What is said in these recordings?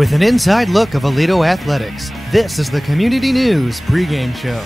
With an inside look of Aledo Athletics, this is the Community News Pregame Show.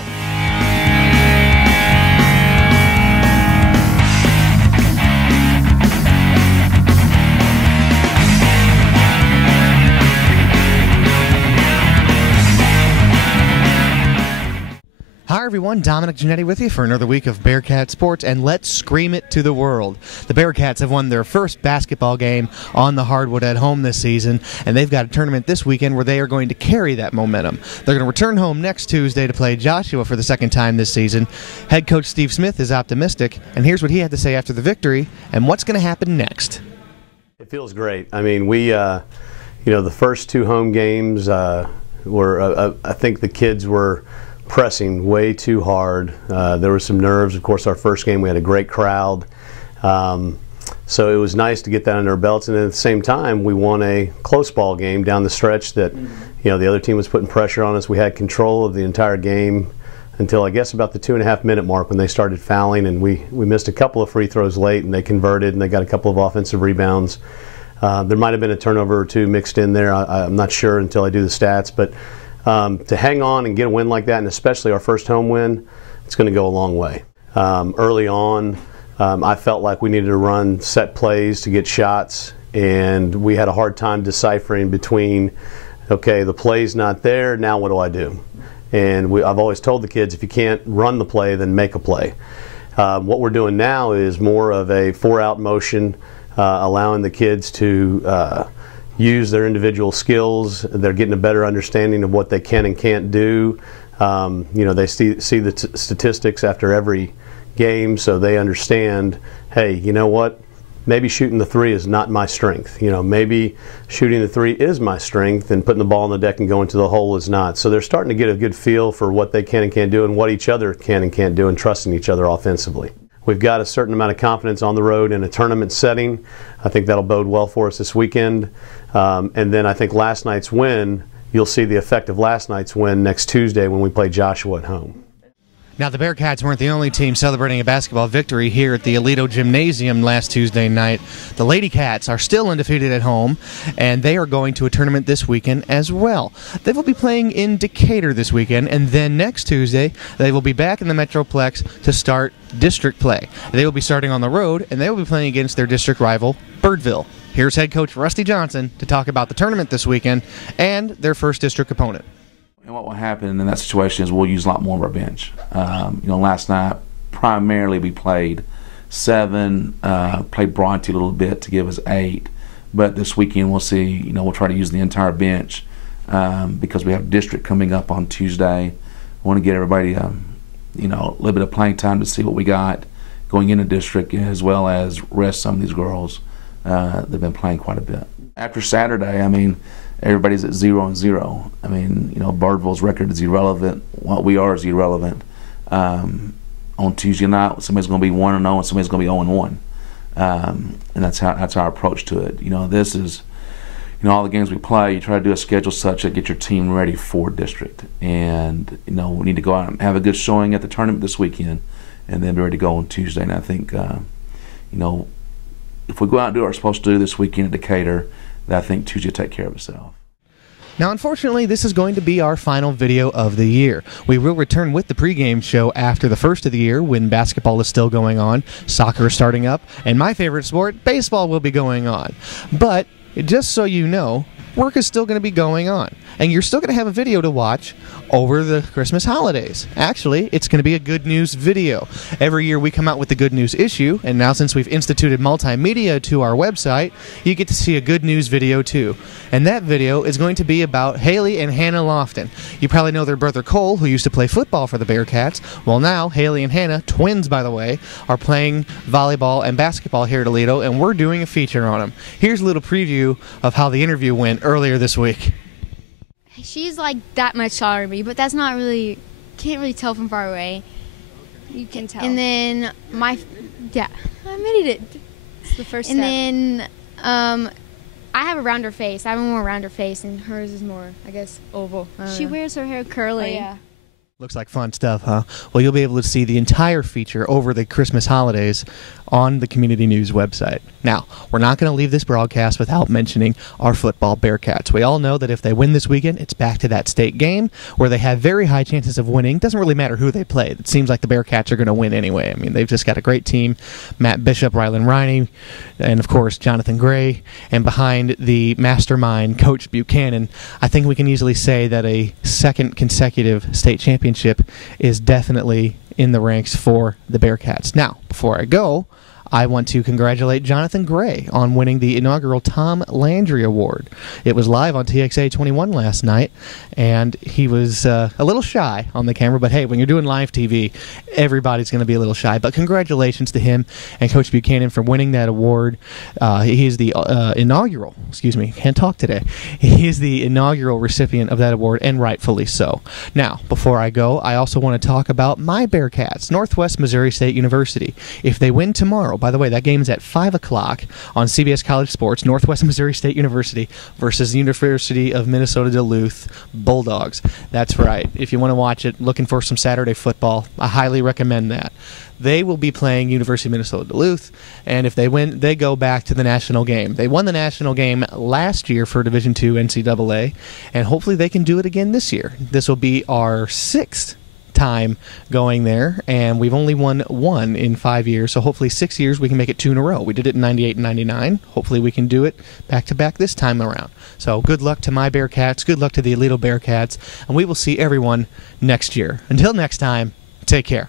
Hi everyone, Dominic Giannetti with you for another week of Bearcat Sports, and let's scream it to the world. The Bearcats have won their first basketball game on the hardwood at home this season, and they've got a tournament this weekend where they are going to carry that momentum. They're going to return home next Tuesday to play Joshua for the second time this season. Head coach Steve Smith is optimistic, and here's what he had to say after the victory and what's going to happen next. It feels great. I mean, the first two home games were, I think the kids were pressing way too hard. There were some nerves. Of course, our first game we had a great crowd, so it was nice to get that under our belts. And at the same time, we won a close ball game down the stretch that the other team was putting pressure on us. We had control of the entire game until I guess about the 2.5 minute mark when they started fouling, and we missed a couple of free throws late, and they converted, and they got a couple of offensive rebounds. There might have been a turnover or two mixed in there. I'm not sure until I do the stats, but to hang on and get a win like that, and especially our first home win, it's going to go a long way. Early on, I felt like we needed to run set plays to get shots, and we had a hard time deciphering between, okay, the play's not there, now what do I do? And I've always told the kids, if you can't run the play, then make a play. What we're doing now is more of a 4-out motion, allowing the kids to use their individual skills. They're getting a better understanding of what they can and can't do. They see the statistics after every game, so they understand, hey, you know what? Maybe shooting the three is not my strength. Maybe shooting the three is my strength, and putting the ball on the deck and going to the hole is not. So they're starting to get a good feel for what they can and can't do and what each other can and can't do, and trusting each other offensively. We've got a certain amount of confidence on the road in a tournament setting. I think that'll bode well for us this weekend. And then I think last night's win, you'll see the effect of last night's win next Tuesday when we play Joshua at home. Now, the Bearcats weren't the only team celebrating a basketball victory here at the Aledo Gymnasium last Tuesday night. The Lady Cats are still undefeated at home, and they are going to a tournament this weekend as well. They will be playing in Decatur this weekend, and then next Tuesday, they will be back in the Metroplex to start district play. They will be starting on the road, and they will be playing against their district rival, Birdville. Here's head coach Rusty Johnson to talk about the tournament this weekend and their first district opponent. And what will happen in that situation is we'll use a lot more of our bench. Last night, primarily we played 7, played Bronte a little bit to give us 8. But this weekend we'll see, we'll try to use the entire bench because we have district coming up on Tuesday. I want to get everybody, a little bit of playing time to see what we got going into district, as well as rest some of these girls. They've been playing quite a bit. After Saturday, everybody's at 0-0. Birdville's record is irrelevant. What we are is irrelevant. On Tuesday night, somebody's going to be 1-0 and somebody's going to be 0-1. And that's our approach to it. This is, all the games we play, you try to do a schedule such that get your team ready for district. And, we need to go out and have a good showing at the tournament this weekend and then be ready to go on Tuesday. And I think, if we go out and do what we're supposed to do this weekend at Decatur, I think Tuesday will take care of itself. Now, unfortunately, this is going to be our final video of the year. We will return with the pregame show after the first of the year when basketball is still going on, soccer is starting up, and my favorite sport, baseball, will be going on. But just so you know, work is still going to be going on, and you're still going to have a video to watch over the Christmas holidays. Actually, it's going to be a good news video. Every year we come out with the good news issue, and now since we've instituted multimedia to our website, you get to see a good news video too. And that video is going to be about Haley and Hannah Lofton. You probably know their brother Cole, who used to play football for the Bearcats. Well, now Haley and Hannah, twins by the way, are playing volleyball and basketball here at Aledo, and we're doing a feature on them. Here's a little preview of how the interview went earlier this week. She's like that much taller than me, but that's not really, can't really tell from far away. You can tell. And then I made it. It's the first step. And then I have a rounder face. I have a more rounder face, and hers is more, I guess, oval. She wears her hair curly. Oh, yeah. Looks like fun stuff, huh? Well, you'll be able to see the entire feature over the Christmas holidays on the Community News website. Now, we're not going to leave this broadcast without mentioning our football Bearcats. We all know that if they win this weekend, it's back to that state game where they have very high chances of winning. Doesn't really matter who they play. It seems like the Bearcats are going to win anyway. I mean, they've just got a great team. Matt Bishop, Rylan Riney, and of course Jonathan Gray. And behind the mastermind, Coach Buchanan, I think we can easily say that a second consecutive state championship is definitely in the ranks for the Bearcats. Now, before I go, I want to congratulate Jonathan Gray on winning the inaugural Tom Landry Award. It was live on TXA 21 last night, and he was a little shy on the camera, but hey, when you're doing live TV, everybody's going to be a little shy. But congratulations to him and Coach Buchanan for winning that award. He is the inaugural, can't talk today. He is the inaugural recipient of that award, and rightfully so. Now, before I go, I also want to talk about my Bearcats, Northwest Missouri State University. If they win tomorrow, by the way, that game is at 5 o'clock on CBS College Sports, Northwest Missouri State University versus the University of Minnesota Duluth Bulldogs. That's right. If you want to watch it, looking for some Saturday football, I highly recommend that. They will be playing University of Minnesota Duluth, and if they win, they go back to the national game. They won the national game last year for Division II NCAA, and hopefully they can do it again this year. This will be our 6th time going there, and we've only won 1 in 5 years, so hopefully 6 years we can make it 2 in a row. We did it in 98 and 99. Hopefully we can do it back-to-back this time around. So good luck to my Bearcats, good luck to the Aledo Bearcats, and we will see everyone next year. Until next time, take care.